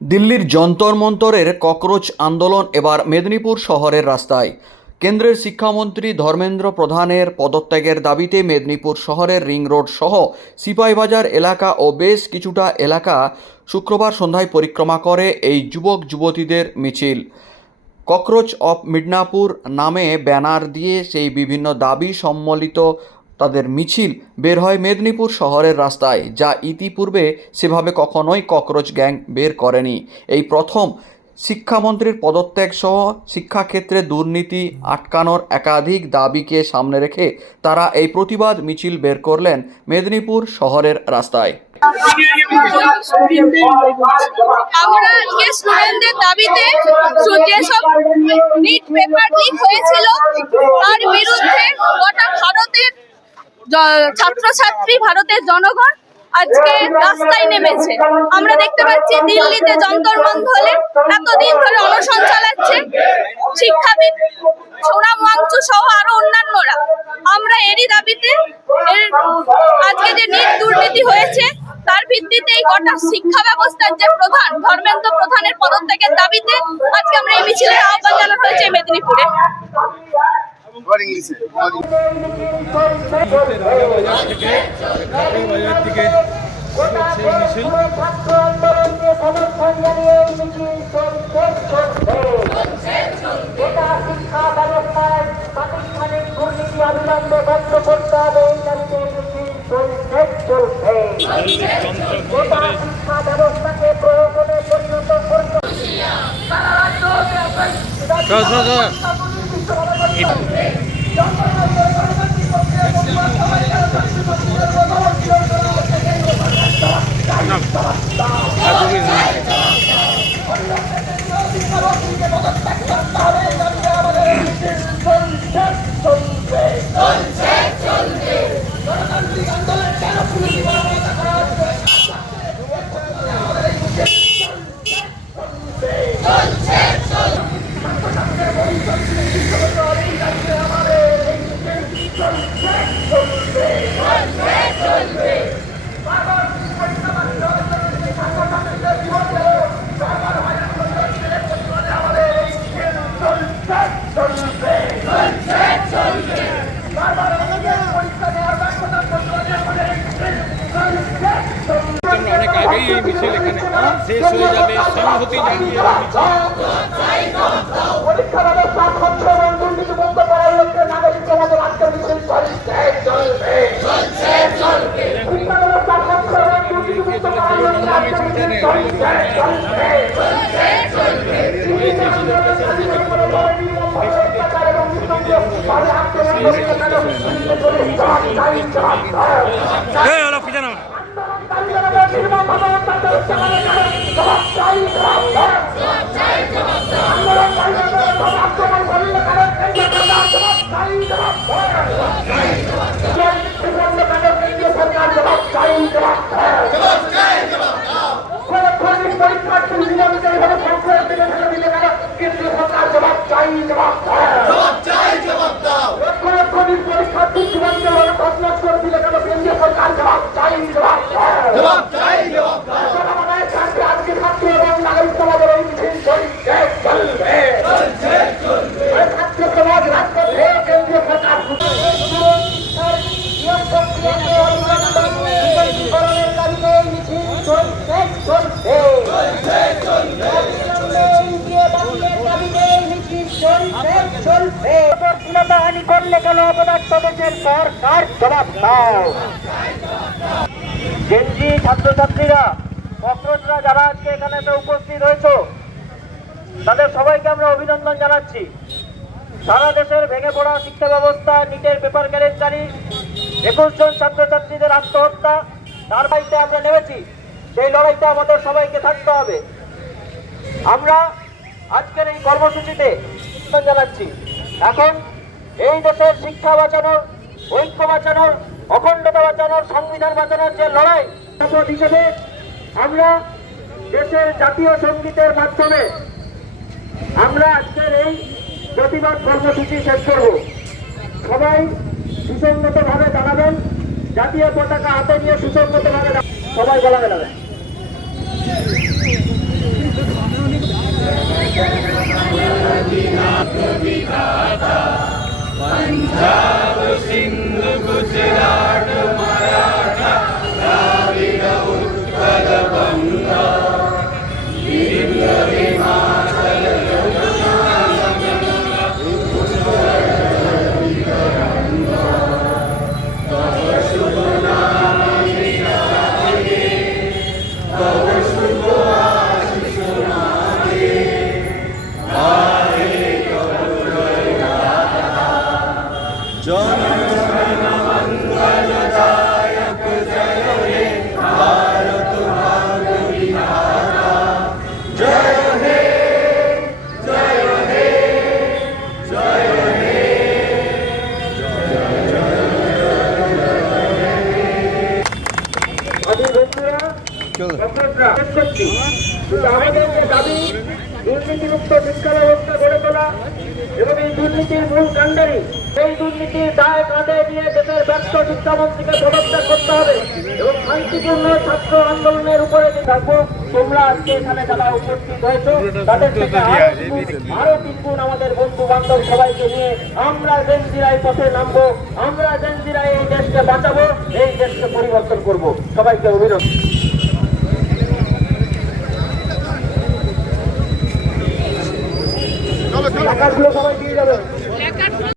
দিল্লির যন্তর মন্তরের ককরোচ আন্দোলন এবার মেদিনীপুর শহরের রাস্তায়। কেন্দ্রের শিক্ষামন্ত্রী ধর্মেন্দ্র প্রধানের পদত্যাগের দাবিতে মেদিনীপুর শহরের রিং রোড সহ সিপাহীবাজার এলাকা ও বেশ কিছুটা এলাকা শুক্রবার সন্ধ্যায় পরিক্রমা করে এই যুবক যুবতীদের মিছিল। ককরোচ অফ মিদনাপুর নামে ব্যানার দিয়ে সেই বিভিন্ন দাবি সম্বলিত তাদের মিছিল বের হয় মেদিনীপুর শহরের রাস্তায়, যা ইতিপূর্বে সেভাবে কখনোই ককরোচ গ্যাং বের করেনি। এই প্রথম শিক্ষামন্ত্রীর পদত্যাগ সহ শিক্ষাক্ষেত্রে দুর্নীতি আটকানোর একাধিক দাবিকে সামনে রেখে তারা এই প্রতিবাদ মিছিল বের করলেন মেদিনীপুর শহরের রাস্তায়। আমরা আজকে স্টুডেন্টদের দাবিতে যেসব নিট পেপার লিক হয়েছিল তার বিরুদ্ধে গোটা ভারতের ছাত্রছাত্রী, ভারতের জনগণ আজকে রাস্তায় নেমেছে। আমরা দেখতে পাচ্ছি দিল্লিতে যন্তর মন্তরে এতদিন ধরে অনশন চালাচ্ছে শিক্ষাবিদ সোনাম ওয়াংচু সহ আরো অন্যান্যরা। আমরা এরই দাবিতে আজকে যে নিট দুর্নীতি হয়েছে তার ভিত্তিতে এই গোটা শিক্ষা ব্যবস্থার যে প্রধান ধর্মেন্দ্র প্রধানের পদত্যাগের দাবিতে আজকে আমরা এই মিছিলের আহ্বান জানানো হয়েছে মেদিনীপুরে। অনেক আগেই এই মিছিল এখানে শেষ হয়ে যাবে সংহতি জানিয়ে পরীক্ষা ব্যবস্থা স্বচ্ছ এবং দুর্নীতিমুক্ত করার লক্ষ্যে নাগরিক সমাজের আজকের মিছিল চলছে চলবে চলছে চলবে পরীক্ষা ব্যবস্থা স্বচ্ছ এবং দুর্নীতিমুক্ত করার লক্ষ্যে আজকের মিছিল চলছে চলবে চলছে চলবে এই হলো পিছনে ছাত্রছাত্রীরা ককরোচরা যারা আজকে এখানে উপস্থিত হয়েছে তাদের সবাইকে আমরা অভিনন্দন জানাচ্ছি। সারা দেশের ভেঙে পড়া শিক্ষা ব্যবস্থা, নিটের পেপার কেলেঙ্কারি, 21 জন ছাত্রছাত্রীদের আত্মহত্যা, তার লড়াইতে আমরা নেমেছি। সেই লড়াইতে আমাদের সবাইকে থাকতে হবে। আমরা আজকের এই কর্মসূচিতে জানাচ্ছি এখন এই দেশের শিক্ষা বাঁচানোর, ঐক্য বাঁচানোর, অখণ্ডতা বাঁচানোর, সংবিধান বাঁচানোর যে লড়াই হিসেবে আমরা দেশের জাতীয় সঙ্গীতের মাধ্যমে আমরা আজকের এই প্রতিবাদ কর্মসূচি শেষ করব। সবাই সুসংগতভাবে দাঁড়াবেন, জাতীয় পতাকা হাতে নিয়ে সুসংগতভাবে সবাই গলা মেলাবেন। আমাদের যে দাবি দুর্নীতিমুক্ত শিক্ষা ব্যবস্থা গড়ে তোলা এবং এই দুর্নীতির মূল কাণ্ডারি সেই দুর্নীতির দায় কাঁধে নিয়ে দেশের ব্যর্থ শিক্ষামন্ত্রীকে পদত্যাগ করতে হবে এবং শান্তিপূর্ণ ছাত্র আন্দোলনের উপরে থাকবো। তোমরা আজকে এখানে যারা উপস্থিত হয়েছো তাদের থেকে আরো তিনগুণ আমাদের বন্ধু বান্ধব সবাইকে নিয়ে আমরা জেনজিরাই পথে নামবো, আমরা জেনজিরাই এই দেশকে বাঁচাবো, এই দেশকে পরিবর্তন করব। সবাইকে অভিনন্দন। টাকাগুলো সবাই দিয়ে যাবে।